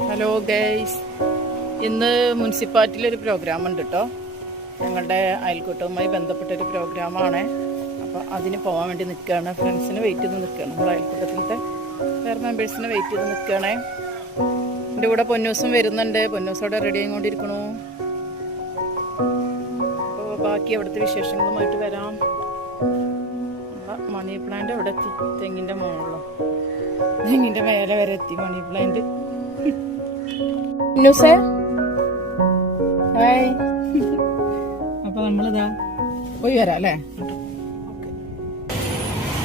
Hello guys, ഇന്ന് മുനിസിപ്പാലിറ്റിയിലൊരു programme ഉണ്ട് കേട്ടോ. ഞങ്ങളുടെ അയൽക്കൂട്ടവുമായി ബന്ധപ്പെട്ടൊരു പ്രോഗ്രാമാണ്. അപ്പോൾ അതിന് പോകാൻ വേണ്ടി നിൽക്കുകയാണ്. ഫ്രണ്ട്സിന് വെയിറ്റ് ചെയ്ത് നിൽക്കുകയാണ്. നമ്മുടെ അയൽക്കൂട്ടത്തിലത്തെ വേറെ മെമ്പേഴ്സിന് വെയിറ്റ് ചെയ്ത് നിൽക്കുകയാണേ. എൻ്റെ കൂടെ പൊന്നൂസും വരുന്നുണ്ട്. പൊന്നൂസോടെ റെഡി ആയിക്കൊണ്ടിരിക്കണു. അപ്പോൾ ബാക്കി അവിടുത്തെ വിശേഷങ്ങളുമായിട്ട് വരാം. മണി പ്ലാന്റ് അവിടെ എത്തി. തെങ്ങിൻ്റെ മുകളിലോ തെങ്ങിൻ്റെ മേലെ വരെ എത്തി മണി പ്ലാന്റ്. പൊന്നൂസേ ഹായ്. അപ്പൊ നമ്മളിതാ പോയി വരാം അല്ലേ?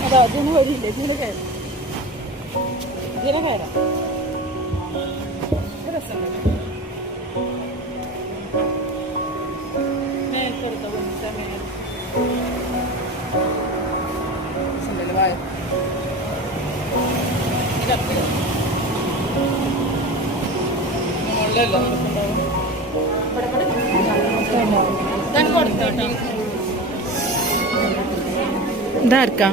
അതാ അതിന് വഴിയില്ല. ഇതിനെ കയറാം, ഇതിനെ കയറാം. രസമുണ്ടല്ലേ മേൽപ്പെടുത്ത പൊന്നൂസ മേൽ വായ മുകളിലല്ലോ ഇതാർക്കാ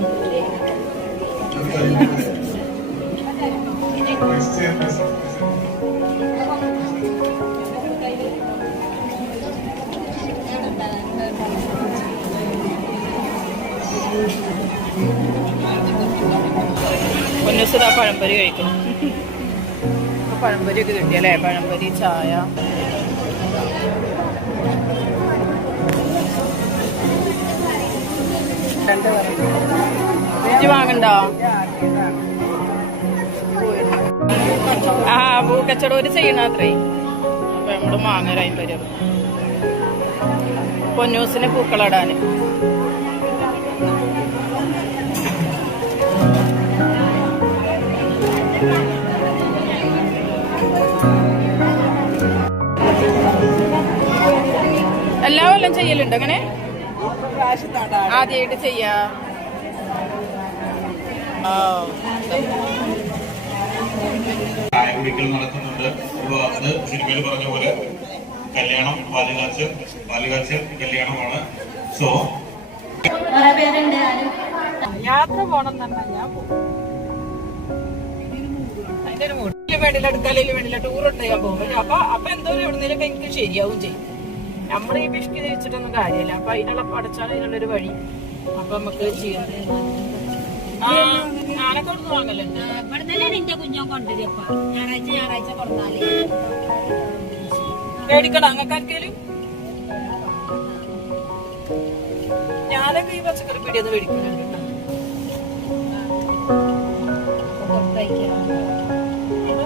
പൊന്നൂസ് പഴംപൊരി കഴിക്കും. പഴംപൊരി ഒക്കെ കിട്ടിയല്ലേ? പഴംപൊരി, ചായ. വാങ്ങണ്ടോ? ആ പൂക്കച്ചവടം ഒരു ചെയ്യണത്രേ. അപ്പൊ നമ്മള് മാങ്ങ 50 രൂപ. പൊന്നൂസിന് പൂക്കളിടാന്. എല്ലാ കൊല്ലം ചെയ്യലുണ്ട് അങ്ങനെ? ആദ്യമായിട്ട് ചെയ്യാ. ചായകുടിക്കൽ നടത്തുന്നുണ്ട്. അത് സിനിമയിൽ പറഞ്ഞ പോലെ കല്യാണം പാലുകാച്ച് കല്യാണമാണ്. സോ യാത്ര പോണം തന്നെ. ഞാൻ പോകും. അതിന്റെ ഒരു മൂടിന് വേണ്ടില്ല, അടുക്കളയിൽ വേണ്ടില്ല, ടൂർ ചെയ്യാൻ പോകും. അപ്പൊ എന്തോ എവിടുന്നേലൊക്കെ എനിക്ക് ശരിയാവും ചെയ്യും. നമ്മള് ഈ പിഷ്കി തിരിച്ചിട്ടൊന്നും കാര്യമില്ല. അപ്പൊ അതിനുള്ള പഠിച്ചാണ് അതിനുള്ളൊരു വഴി. അപ്പൊ നമുക്ക് ചെയ്യാം. ഞാനൊക്കെ ഒന്ന് വാങ്ങലുണ്ട്. മേടിക്കണം അങ്ങക്കാർക്കേലും. ഞാനൊക്കെ ഈ പച്ചക്കറി പീടിയൊന്ന് മേടിക്കുന്നുണ്ട്.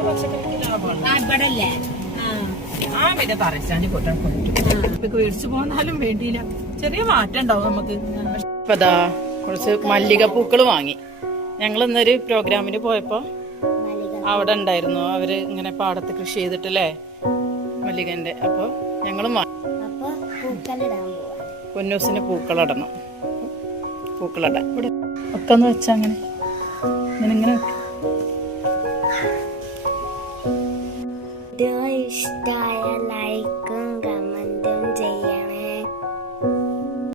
പച്ചക്കറിക്ക് ലാഭമാണ്. ആ പിന്നെ തറച്ചാഞ്ഞ് കൊട്ടാൻ കൊണ്ടിട്ട് മേടിച്ചു പോന്നാലും വേണ്ടിയില്ല. ചെറിയ മാറ്റം ഉണ്ടാവും നമുക്ക്. ഇപ്പൊ അതാ കുറച്ച് മല്ലികപ്പൂക്കൾ വാങ്ങി. ഞങ്ങൾ ഇന്നൊരു പ്രോഗ്രാമിന് പോയപ്പോ അവിടെ ഉണ്ടായിരുന്നു. അവര് ഇങ്ങനെ പാടത്ത് കൃഷി ചെയ്തിട്ടല്ലേ മല്ലികന്റെ. അപ്പൊ ഞങ്ങളും പൊന്നൂസിന് പൂക്കളിടണം. പൂക്കളിടാൻ ഇവിടെ ഒക്കെ ഒന്ന് വെച്ചാ അങ്ങനെ ഇങ്ങനെ